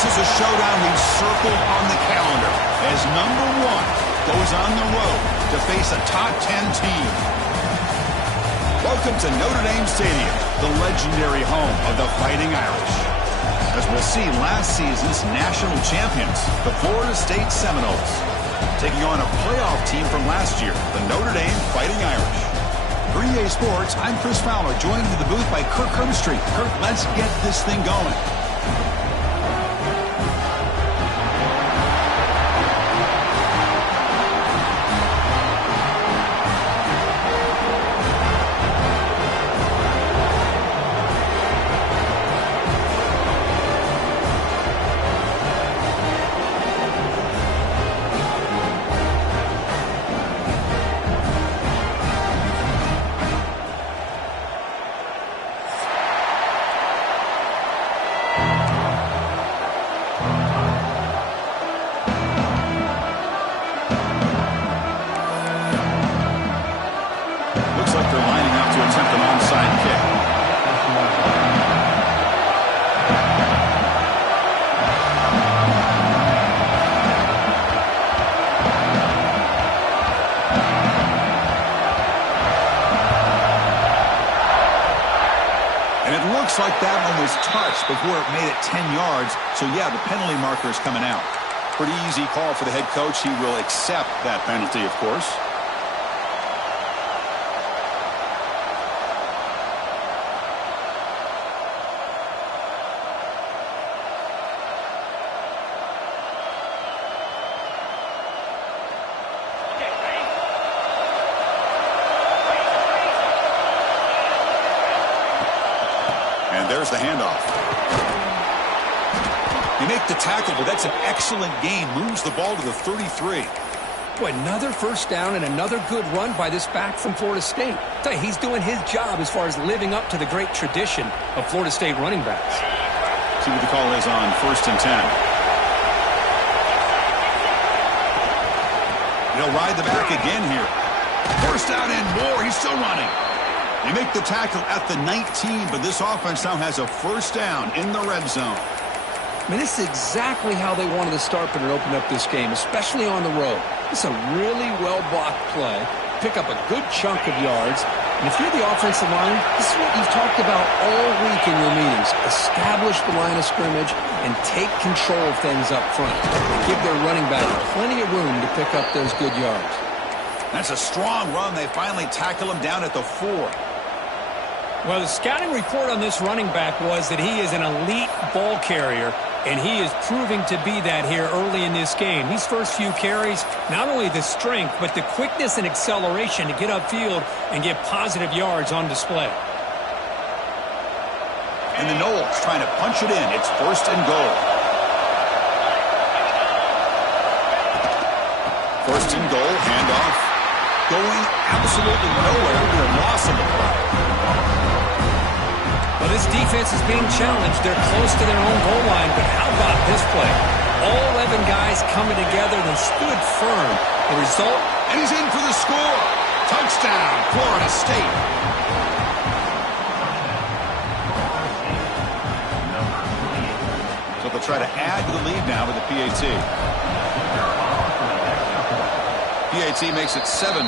This is a showdown we've circled on the calendar as number 1 goes on the road to face a top 10 team. Welcome to Notre Dame Stadium, the legendary home of the Fighting Irish. As we'll see, last season's national champions, the Florida State Seminoles, taking on a playoff team from last year, the Notre Dame Fighting Irish. For EA Sports, I'm Chris Fowler, joined in the booth by Kirk Hermstreet. Kirk, let's get this thing going. Like that one was touched before it made it 10 yards. So, yeah, the penalty marker is coming out. Pretty easy call for the head coach. He will accept that penalty, of course. There's the handoff. They make the tackle, but that's an excellent gain. Moves the ball to the 33. Boy, another first down and another good run by this back from Florida State. I tell you, he's doing his job as far as living up to the great tradition of Florida State running backs. See what the call is on 1st and 10. He'll ride the back again here. First down and more. He's still running. They make the tackle at the 19, but this offense now has a first down in the red zone. I mean, this is exactly how they wanted to start but it opened up this game, especially on the road. It's a really well-blocked play. Pick up a good chunk of yards. And if you're the offensive line, this is what you've talked about all week in your meetings. Establish the line of scrimmage and take control of things up front. And give their running back plenty of room to pick up those good yards. That's a strong run. They finally tackle him down at the 4. Well, the scouting report on this running back was that he is an elite ball carrier, and he is proving to be that here early in this game. These first few carries, not only the strength, but the quickness and acceleration to get upfield and get positive yards on display. And the Noles trying to punch it in. It's 1st and goal. 1st and goal, handoff. Going absolutely nowhere. A loss of the play. Well, this defense is being challenged. They're close to their own goal line, but how about this play? All 11 guys coming together. They stood firm. The result? And he's in for the score. Touchdown, Florida State. So they'll try to add to the lead now with the PAT. PAT makes it 7-0.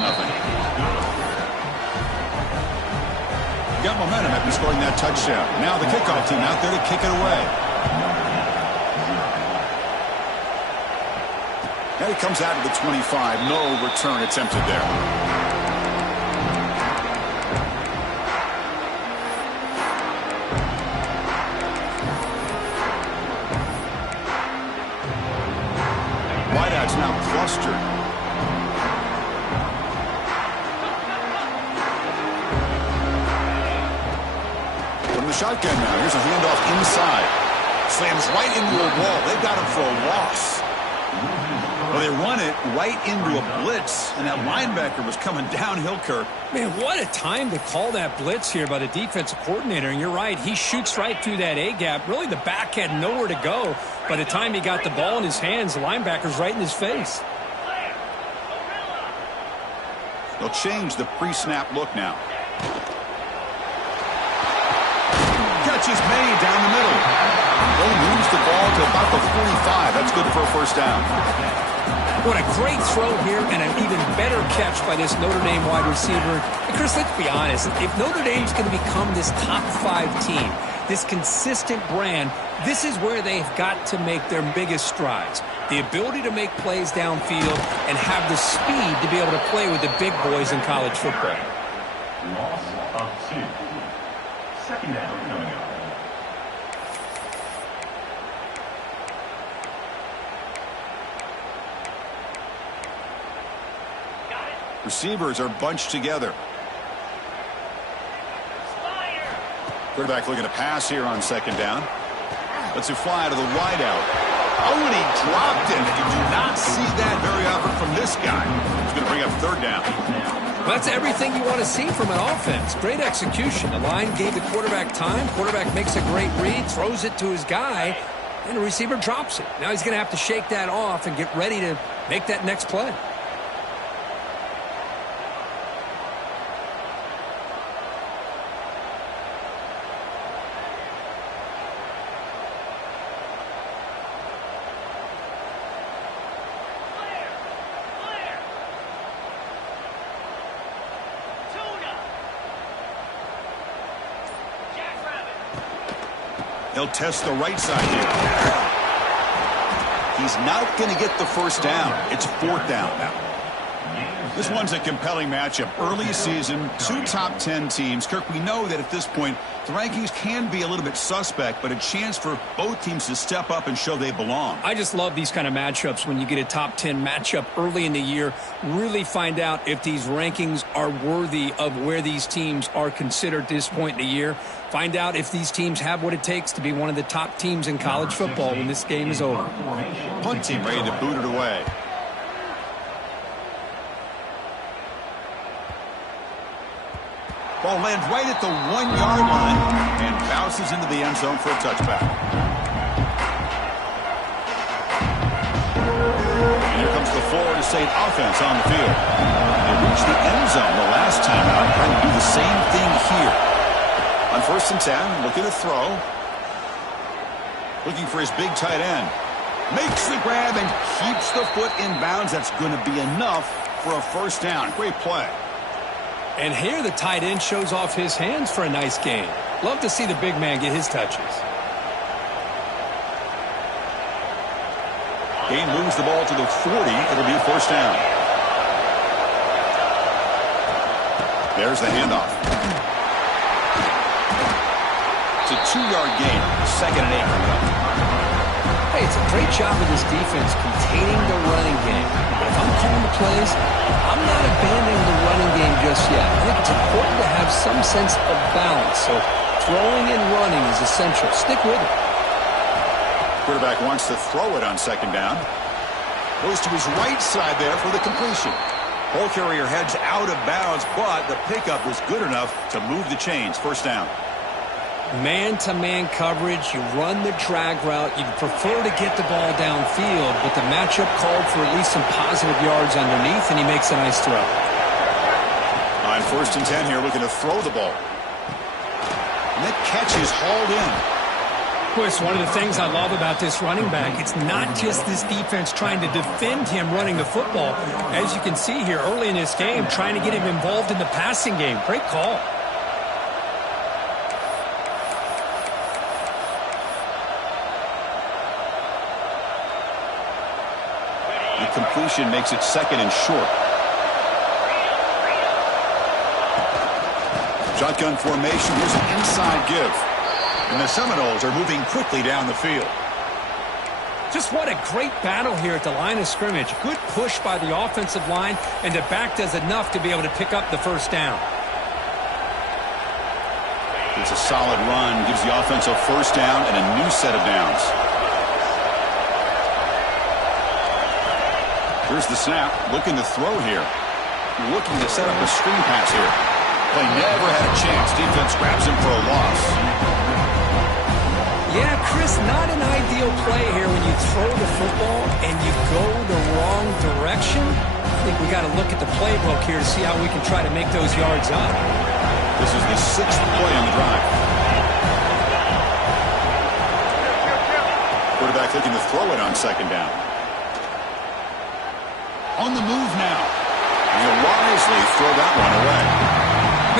Got momentum after scoring that touchdown. Now the kickoff team out there to kick it away. Now he comes out of the 25. No return attempted there. Wideouts now clustered. Shotgun now. Here's a handoff inside. Slams right into a wall. They've got him for a loss. Well, they run it right into a blitz, and that linebacker was coming downhill, Kirk. Man, what a time to call that blitz here by the defensive coordinator. And you're right, he shoots right through that A-gap. Really, the back had nowhere to go. By the time he got the ball in his hands, the linebacker's right in his face. They'll change the pre-snap look now. Catch is made down the middle. Ball moves the ball to about the 45. That's good for a first down. What a great throw here and an even better catch by this Notre Dame wide receiver. And Chris, let's be honest. If Notre Dame's going to become this top 5 team, this consistent brand, this is where they've got to make their biggest strides. The ability to make plays downfield and have the speed to be able to play with the big boys in college football. Loss of 2. Second down coming up. Receivers are bunched together. Quarterback looking to pass here on second down. Let's it fly to the wideout. Oh, and he dropped it. You do not see that very often from this guy. He's going to bring up third down. Well, that's everything you want to see from an offense. Great execution. The line gave the quarterback time. Quarterback makes a great read, throws it to his guy, and the receiver drops it. Now he's going to have to shake that off and get ready to make that next play. He'll test the right side here. He's not going to get the first down. It's fourth down now. This one's a compelling matchup. Early season, 2 top 10 teams. Kirk, we know that at this point, the rankings can be a little bit suspect, but a chance for both teams to step up and show they belong. I just love these kind of matchups when you get a top 10 matchup early in the year. Really find out if these rankings are worthy of where these teams are considered at this point in the year. Find out if these teams have what it takes to be one of the top teams in college football when this game is over. Punt team ready to boot it away. Ball lands right at the 1-yard line and bounces into the end zone for a touchback. And here comes the Florida State offense on the field. They reached the end zone the last time out, trying to do the same thing here. On 1st and 10, looking to throw. Looking for his big tight end. Makes the grab and keeps the foot in bounds. That's going to be enough for a first down. Great play. And here the tight end shows off his hands for a nice game. Love to see the big man get his touches. Gain moves the ball to the 40. It'll be first down. There's the handoff. It's a 2-yard gain. 2nd and 8. Hey, it's a great job of this defense containing the running game. But if I'm calling the plays, I'm not abandoning the running game just yet. I think it's important to have some sense of balance. So throwing and running is essential. Stick with it. Quarterback wants to throw it on second down. Goes to his right side there for the completion. Ball carrier heads out of bounds, but the pickup was good enough to move the chains. First down. Man-to-man coverage, you run the drag route, you prefer to get the ball downfield, but the matchup called for at least some positive yards underneath, and he makes a nice throw. On 1st and 10 here, looking to throw the ball. And that catch is hauled in. Chris, one of the things I love about this running back, it's not just this defense trying to defend him running the football. As you can see here early in this game, trying to get him involved in the passing game. Great call. Completion makes it 2nd and short. Shotgun formation. Here's an inside give. And the Seminoles are moving quickly down the field. Just what a great battle here at the line of scrimmage. Good push by the offensive line, and the back does enough to be able to pick up the first down. It's a solid run. Gives the offense a first down and a new set of downs. Here's the snap, looking to throw here. Looking to set up a screen pass here. Play never had a chance. Defense grabs him for a loss. Yeah, Chris, not an ideal play here when you throw the football and you go the wrong direction. I think we got to look at the playbook here to see how we can try to make those yards up. This is the 6th play on the drive. Quarterback looking to throw it on second down. On the move now. And he'll wisely throw that one away.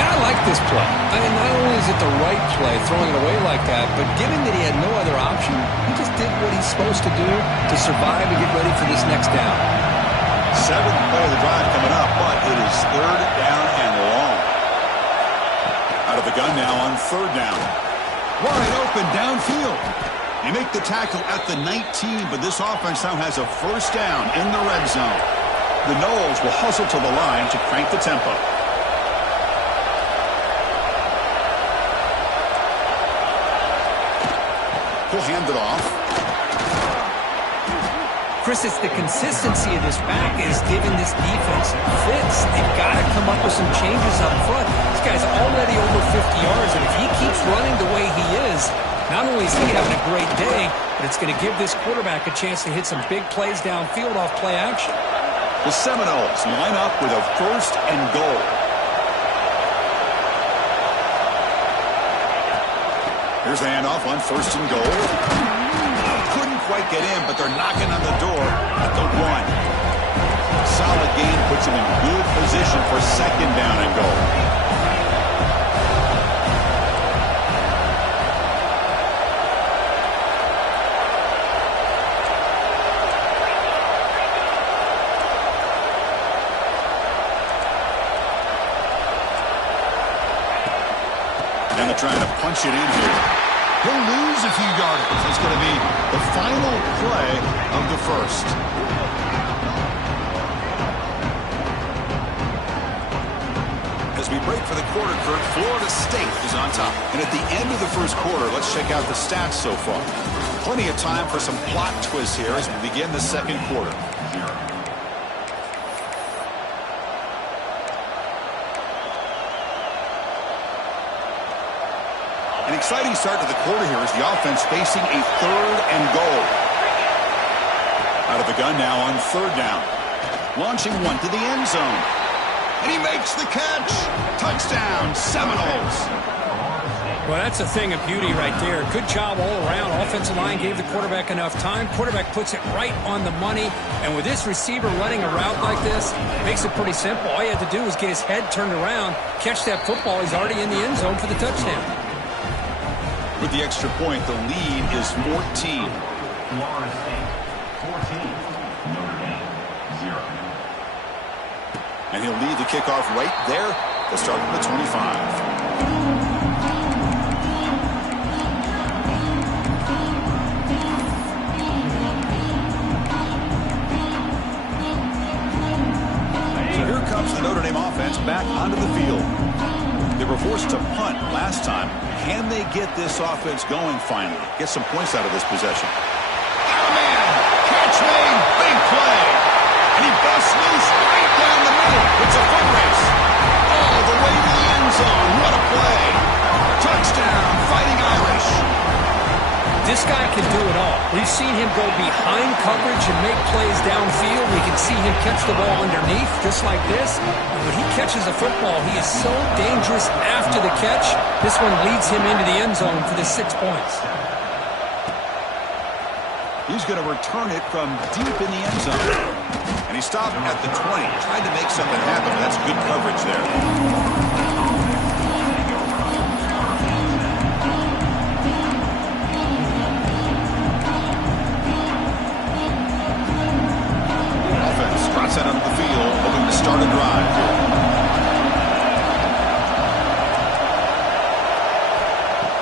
Man, I like this play. I mean, not only is it the right play, throwing it away like that, but given that he had no other option, he just did what he's supposed to do to survive and get ready for this next down. Seventh play of the drive coming up, but it is third down and long. Out of the gun now on third down. Wide open downfield. They make the tackle at the 19, but this offense now has a first down in the red zone. The Noles will hustle to the line to crank the tempo. He'll hand it off. Chris, it's the consistency of this back is giving this defense fits. They've got to come up with some changes up front. This guy's already over 50 yards, and if he keeps running the way he is, not only is he having a great day, but it's going to give this quarterback a chance to hit some big plays downfield off play action. The Seminoles line up with a first and goal. Here's the handoff on first and goal. Couldn't quite get in, but they're knocking on the door at the 1. Solid gain puts him in good position for second down and goal. And they're trying to punch it in here. He'll lose a few yardage. It's going to be the final play of the first. As we break for the quarter, Kurt, Florida State is on top. And at the end of the first quarter, let's check out the stats so far. Plenty of time for some plot twists here as we begin the second quarter. An exciting start to the quarter here as the offense facing a third and goal. Out of the gun now on third down. Launching one to the end zone. And he makes the catch. Touchdown, Seminoles. Well, that's a thing of beauty right there. Good job all around. Offensive line gave the quarterback enough time. Quarterback puts it right on the money. And with this receiver running a route like this, it makes it pretty simple. All you had to do was get his head turned around, catch that football. He's already in the end zone for the touchdown. With the extra point, the lead is 14. Florida State 14, Notre Dame 0. And he'll lead the kickoff right there. They'll start from the 25. So here comes the Notre Dame offense back onto the field. They were forced to punt last time. Can they get this offense going finally? Get some points out of this possession. Oh, man! Catch made! Big play! And he busts loose right down the middle. It's a foot race. All the way to the end zone. What a play! Touchdown, Fighting Irish. This guy can do it all. We've seen him go behind coverage and make plays downfield. We can see him catch the ball underneath, just like this. When he catches a football, he is so dangerous after the catch. This one leads him into the end zone for the 6 points. He's going to return it from deep in the end zone. And he stopped at the 20. Tried to make something happen, but that's good coverage there. Trots out onto the field, hoping to start a drive.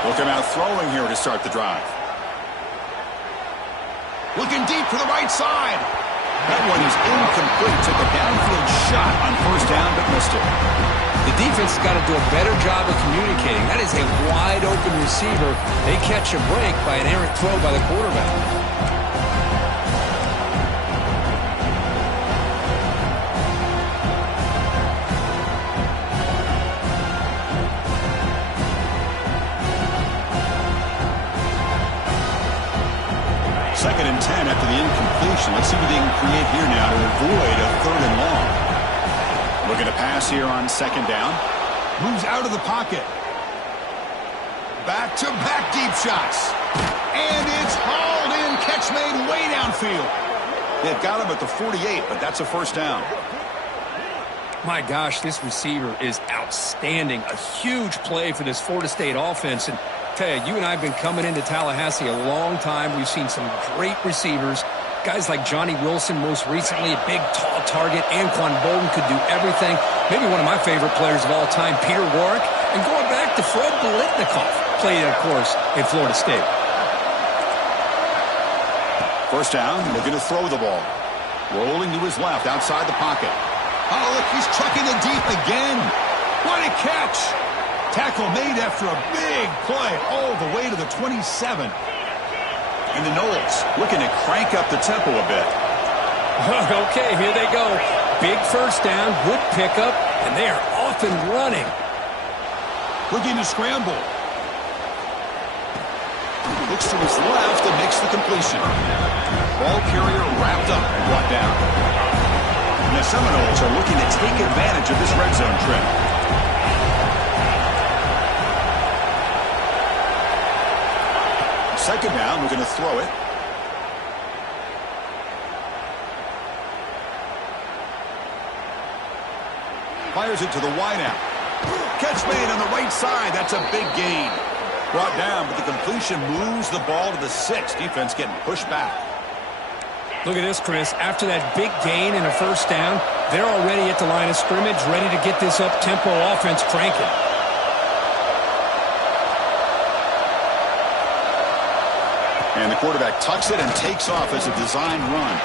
Will come out throwing here to start the drive. Looking deep for the right side. That one is incomplete. Took a downfield shot on first down, but missed it. The defense has got to do a better job of communicating. That is a wide open receiver. They catch a break by an errant throw by the quarterback. Second and 10 after the incompletion. Let's see what they can create here now to avoid a third and long. Looking to pass here on second down. Moves out of the pocket. Back-to-back deep shots. And it's hauled in catch made way downfield. They've got him at the 48, but that's a first down. My gosh, this receiver is outstanding. A huge play for this Florida State offense. And tell you and I have been coming into Tallahassee a long time. We've seen some great receivers. Guys like Johnny Wilson, most recently, a big, tall target. Anquan Bolden could do everything. Maybe one of my favorite players of all time, Peter Warrick. And going back to Fred Biletnikoff, played, of course, in Florida State. First down, looking to throw the ball. Rolling to his left, outside the pocket. Oh, look, he's chucking it deep again. What a catch. Tackle made after a big play all the way to the 27. And the Noles looking to crank up the tempo a bit. Okay, here they go. Big first down, good pickup, and they are off and running. Looking to scramble. Looks to his left and makes the completion. Ball carrier wrapped up and brought down. And the Seminoles are looking to take advantage of this red zone trip. Second down, we're going to throw it. Fires it to the wideout. Catch made on the right side. That's a big gain. Brought down, but the completion moves the ball to the 6. Defense getting pushed back. Look at this, Chris. After that big gain and a first down, they're already at the line of scrimmage, ready to get this up-tempo offense cranking. And the quarterback tucks it and takes off as a design run.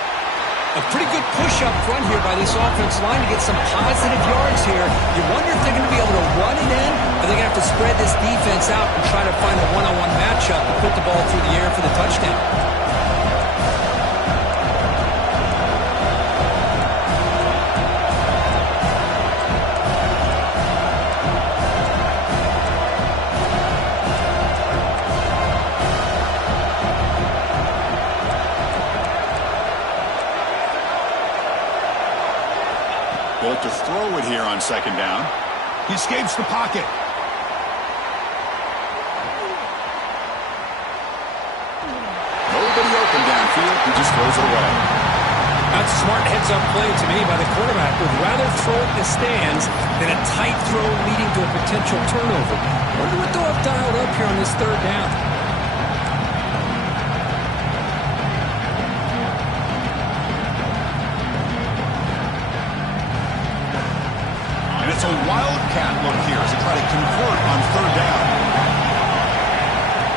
A pretty good push up front here by this offensive line to get some positive yards here. You wonder if they're going to be able to run it in, or they're going to have to spread this defense out and try to find a one-on-one matchup and put the ball through the air for the touchdown. They look to throw it here on second down. He escapes the pocket. Nobody open downfield. He just throws it away. That's a smart heads-up play to me by the quarterback. Would rather throw it in the stands than a tight throw leading to a potential turnover. Wonder what they'll have dialed up here on this third down. It's a wildcat look here as they try to convert on third down.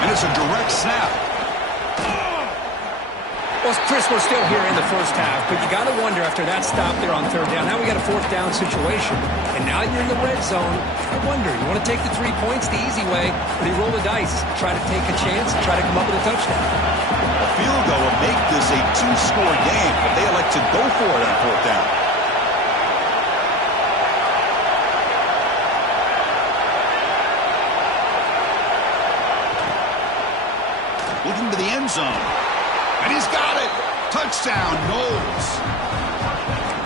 And it's a direct snap. Well, Chris, we're still here in the first half, but you got to wonder after that stop there on third down. Now we got a fourth down situation, and now you're in the red zone. I wonder, you want to take the 3 points the easy way, or do you roll the dice, try to take a chance, and try to come up with a touchdown? A field goal will make this a 2-score game, but they elect to go for it on fourth down. Looking to the end zone. And he's got it. Touchdown, Noles.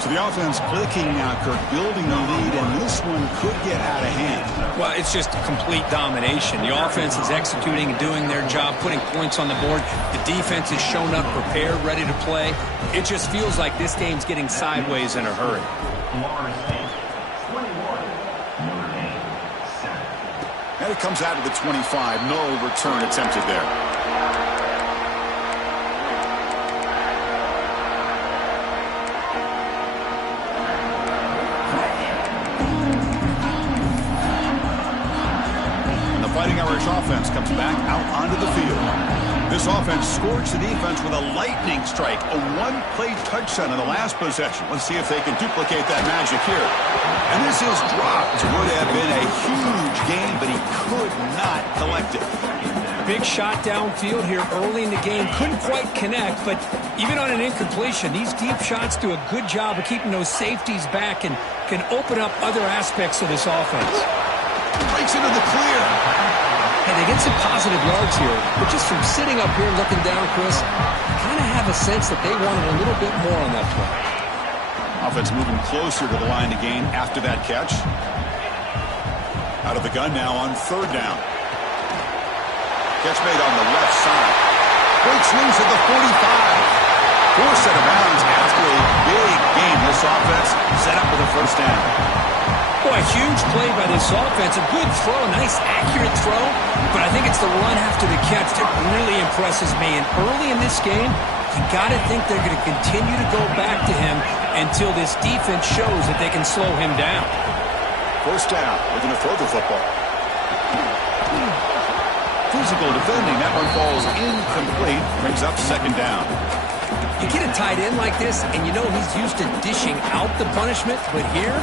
So the offense clicking now, Kirk, building the lead, and this one could get out of hand. Well, it's just complete domination. The offense is executing and doing their job, putting points on the board. The defense has shown up, prepared, ready to play. It just feels like this game's getting sideways in a hurry. Florida State, 21. Notre Dame, 7. And it comes out of the 25. No return attempted there. Fighting Irish offense comes back out onto the field. This offense scorched the defense with a lightning strike, a one-play touchdown in the last possession. Let's see if they can duplicate that magic here. And this is dropped. Would have been a huge game, but he could not collect it. Big shot downfield here early in the game. Couldn't quite connect, but even on an incompletion, these deep shots do a good job of keeping those safeties back and can open up other aspects of this offense. Breaks into the clear. Hey, they get some positive yards here, but just from sitting up here looking down, Chris, I kind of have a sense that they wanted a little bit more on that play. Offense moving closer to the line to gain after that catch. Out of the gun now on third down. Catch made on the left side. Breaks loose at the 45. Forced out of bounds after a big game. This offense set up with a first down. Boy, a huge play by this offense. A good throw, a nice accurate throw. But I think it's the run after the catch that really impresses me. And early in this game, you got to think they're going to continue to go back to him until this defense shows that they can slow him down. First down. We're going to throw the football. Physical defending. That one falls incomplete. Brings up second down. You get a tight end like this, and you know he's used to dishing out the punishment, but here,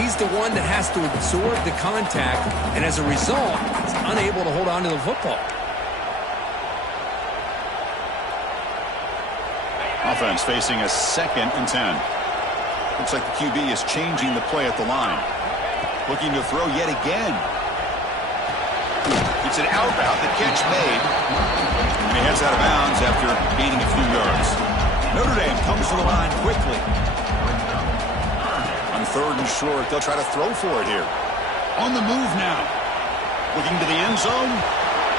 he's the one that has to absorb the contact, and as a result, he's unable to hold on to the football. Offense facing a 2nd and 10. Looks like the QB is changing the play at the line. Looking to throw yet again. It's an out route, the catch made. And he heads out of bounds after gaining a few yards. Notre Dame comes to the line quickly. On 3rd and short, they'll try to throw for it here. On the move now. Looking to the end zone.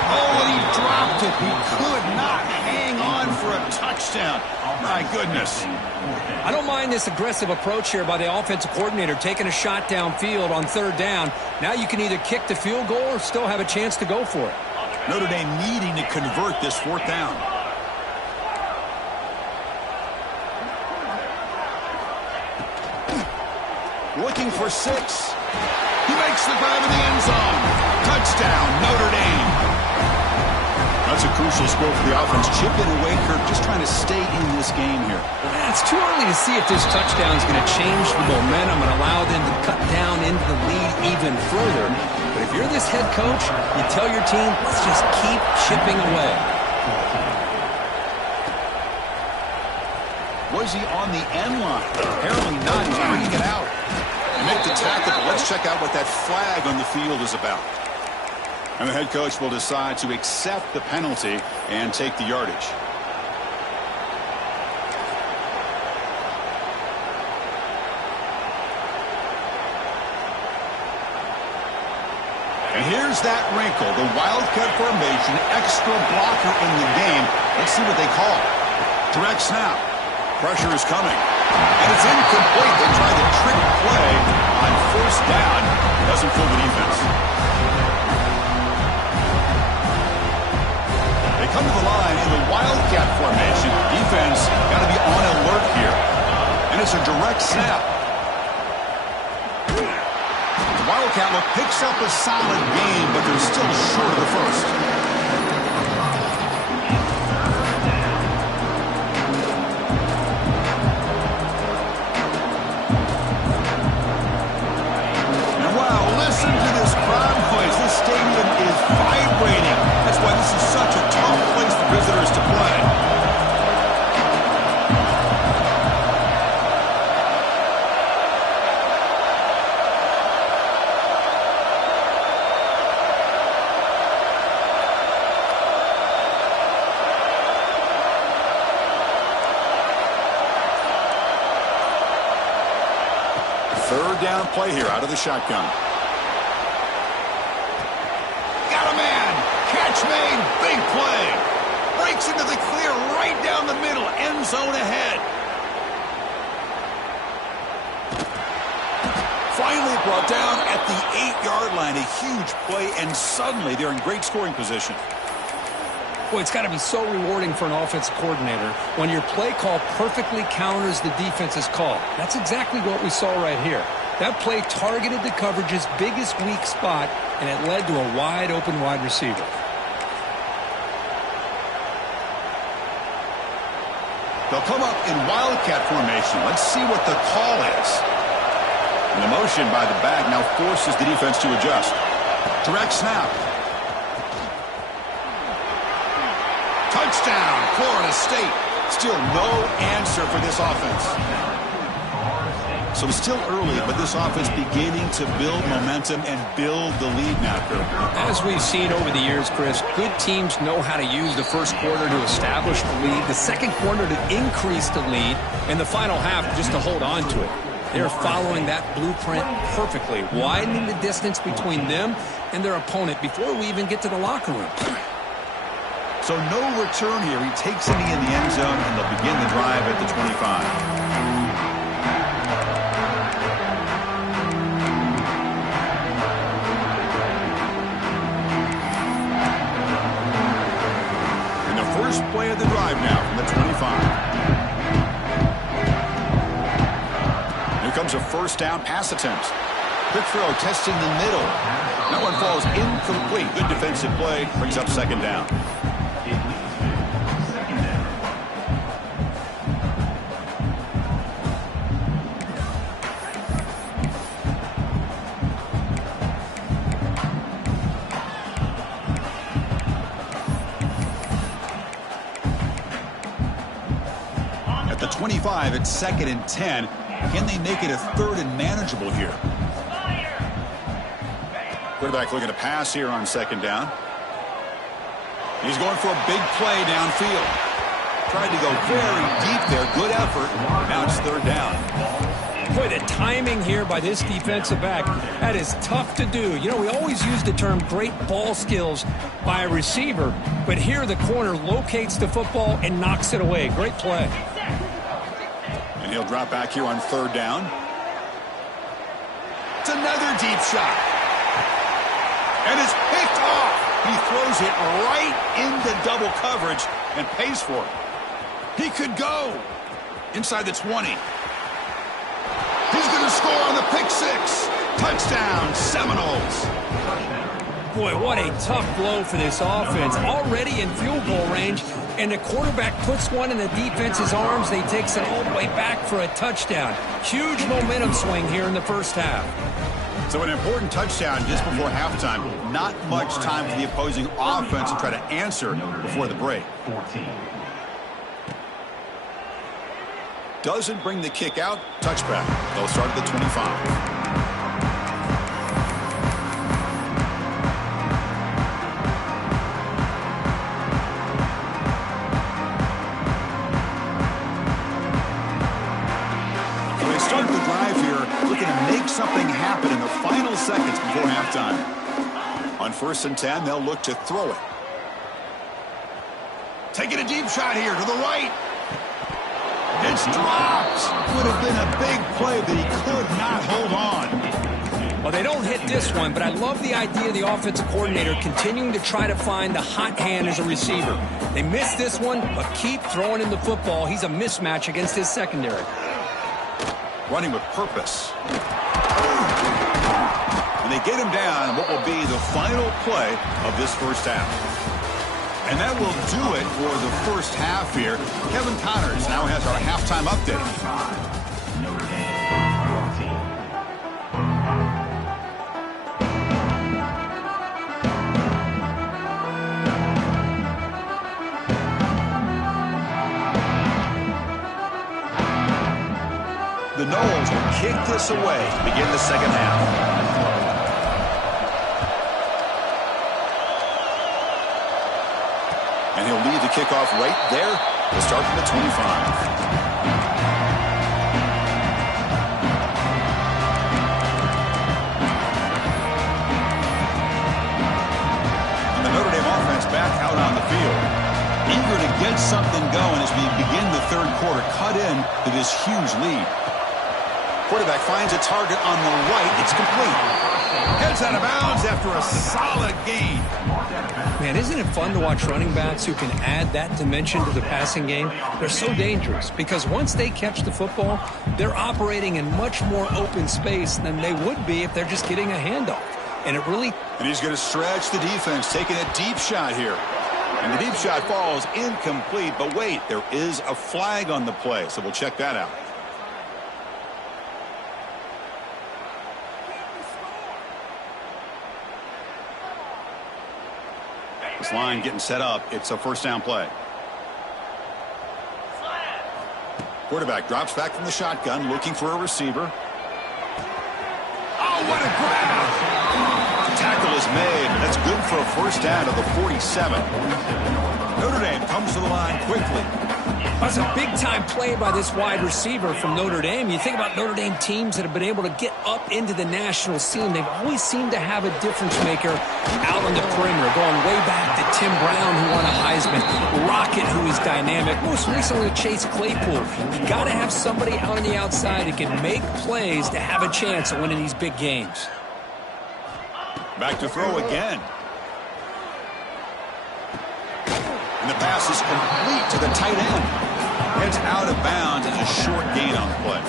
Oh, and he dropped it. He could not hang on for a touchdown. My goodness. I don't mind this aggressive approach here by the offensive coordinator, taking a shot downfield on 3rd down. Now you can either kick the field goal or still have a chance to go for it. Notre Dame needing to convert this 4th down. Looking for 6. He makes the grab in the end zone. Touchdown, Notre Dame. That's a crucial score for the offense. Chip in away, Kirk, just trying to stay in this game here. It's too early to see if this touchdown is going to change the momentum and allow them to cut down into the lead even further. But if you're this head coach, you tell your team, let's just keep chipping away. Was he on the end line? Apparently not. He's bringing it out. They make the tackle, but let's check out what that flag on the field is about. And the head coach will decide to accept the penalty and take the yardage. And here's that wrinkle, the Wildcat formation, extra blocker in the game. Let's see what they call. Direct snap. Pressure is coming. And it's incomplete. They try the trick play on 1st down. Doesn't fool the defense. They come to the line in the Wildcat formation. Defense got to be on alert here. And it's a direct snap. The Wildcat look picks up a solid game, but they're still short of the 1st. Listen to this crowd noise. This stadium is vibrating. That's why this is such a tough place for visitors to play. Third down play here out of the shotgun. Made, big play. Breaks into the clear right down the middle. End zone ahead. Finally brought down at the 8-yard line. A huge play, and suddenly they're in great scoring position. Boy, it's got to be so rewarding for an offensive coordinator when your play call perfectly counters the defense's call. That's exactly what we saw right here. That play targeted the coverage's biggest weak spot, and it led to a wide-open wide receiver. They'll come up in Wildcat formation. Let's see what the call is. And the motion by the back now forces the defense to adjust. Direct snap. Touchdown, Florida State. Still no answer for this offense. So it's still early, but this offense beginning to build momentum and build the lead now, Kirk. As we've seen over the years, Chris, good teams know how to use the first quarter to establish the lead, the second quarter to increase the lead, and the final half just to hold on to it. They're following that blueprint perfectly, widening the distance between them and their opponent before we even get to the locker room. So no return here. He takes a knee in the end zone, and they'll begin the drive at the 25. And the first play of the drive now from the 25. Here comes a first down pass attempt. Quick throw, testing the middle. That one falls incomplete. Good defensive play. Brings up second down. At the 25, it's 2nd and 10. Can they make it a 3rd and manageable here? Quarterback looking to pass here on 2nd down. He's going for a big play downfield. Tried to go very deep there. Good effort. Now it's 3rd down. Boy, the timing here by this defensive back, that is tough to do. You know, we always use the term great ball skills by a receiver, but here the corner locates the football and knocks it away. Great play. And he'll drop back here on 3rd down. It's another deep shot. And it's picked off. He throws it right into double coverage and pays for it. He could go inside the 20. He's going to score on the pick six. Touchdown, Seminoles. Boy, what a tough blow for this offense. Already in field goal range, and the quarterback puts one in the defense's arms. They takes it all the way back for a touchdown. Huge momentum swing here in the first half. So an important touchdown just before halftime. Not much time for the opposing offense to try to answer before the break. Doesn't bring the kick out. Touchback. They'll start at the 25. Something happen in the final seconds before halftime. On 1st and 10, they'll look to throw it. Taking a deep shot here to the right. It's dropped. Would have been a big play, but he could not hold on. Well, they don't hit this one, but I love the idea of the offensive coordinator continuing to try to find the hot hand as a receiver. They missed this one, but keep throwing him the football. He's a mismatch against his secondary. Running with purpose. And they get him down what will be the final play of this first half. And that will do it for the first half here. Kevin Connors now has our halftime update. Notre The Noles will kick this away to begin the second half. And he'll lead the kickoff right there to start from the 25. And the Notre Dame offense back out on the field. Eager to get something going as we begin the third quarter. Cut in to this huge lead. Quarterback finds a target on the right. It's complete. Heads out of bounds after a solid gain. Man, isn't it fun to watch running backs who can add that dimension to the passing game? They're so dangerous because once they catch the football, they're operating in much more open space than they would be if they're just getting a handoff. And it really... And he's going to stretch the defense, taking a deep shot here. And the deep shot falls incomplete. But wait, there is a flag on the play, so we'll check that out. This line getting set up. It's a first down play. Quarterback drops back from the shotgun, looking for a receiver. Oh, what a grab! The tackle is made. That's good for a first down to the 47. Notre Dame comes to the line quickly. That's a big-time play by this wide receiver from Notre Dame. You think about Notre Dame teams that have been able to get up into the national scene. They've always seemed to have a difference maker out on the perimeter, going way back to Tim Brown, who won a Heisman, Rocket, who is dynamic, most recently Chase Claypool. You got to have somebody out on the outside that can make plays to have a chance of winning these big games. Back to throw again. And the pass is complete to the tight end. It's out of bounds as a short gain on the play.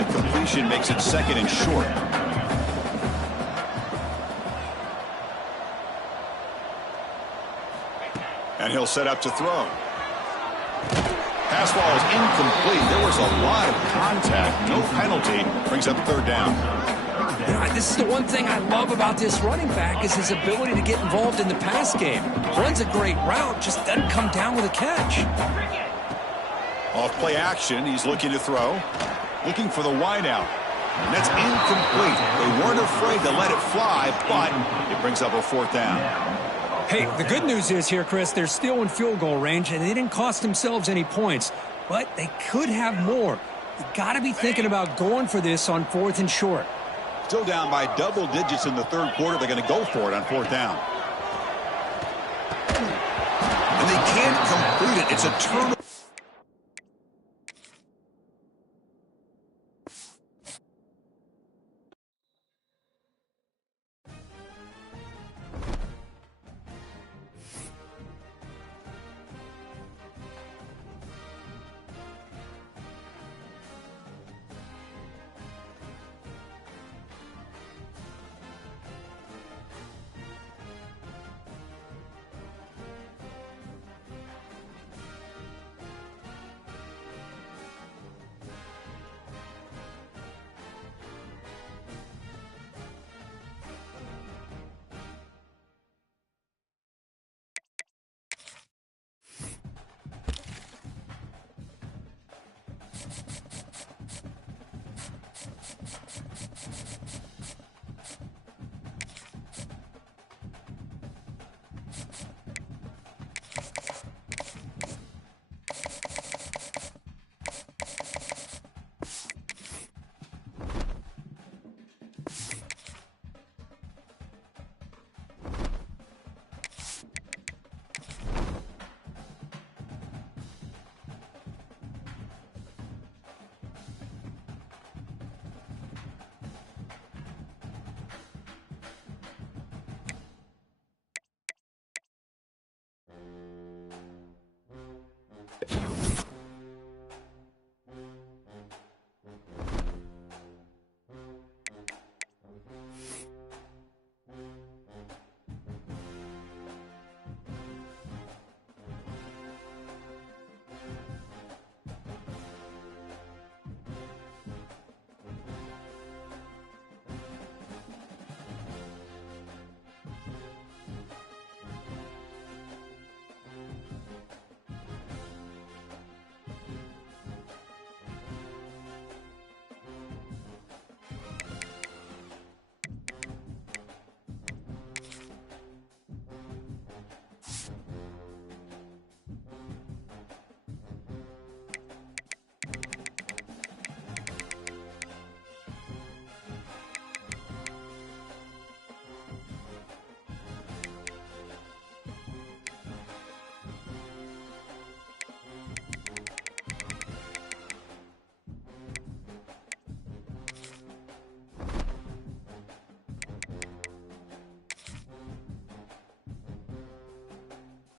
And completion makes it 2nd and short. And he'll set up to throw. Pass ball is incomplete. There was a lot of contact. No penalty. Brings up 3rd down. You know, this is the one thing I love about this running back is his ability to get involved in the pass game. Runs a great route, just doesn't come down with a catch. Off play action, he's looking to throw. Looking for the wide out. And that's incomplete. They weren't afraid to let it fly, but it brings up a 4th down. Hey, the good news is here, Chris, they're still in field goal range, and they didn't cost themselves any points. But they could have more. You got to be thinking about going for this on 4th and short. Still down by double digits in the 3rd quarter. They're going to go for it on 4th down. And they can't complete it. It's a turnover.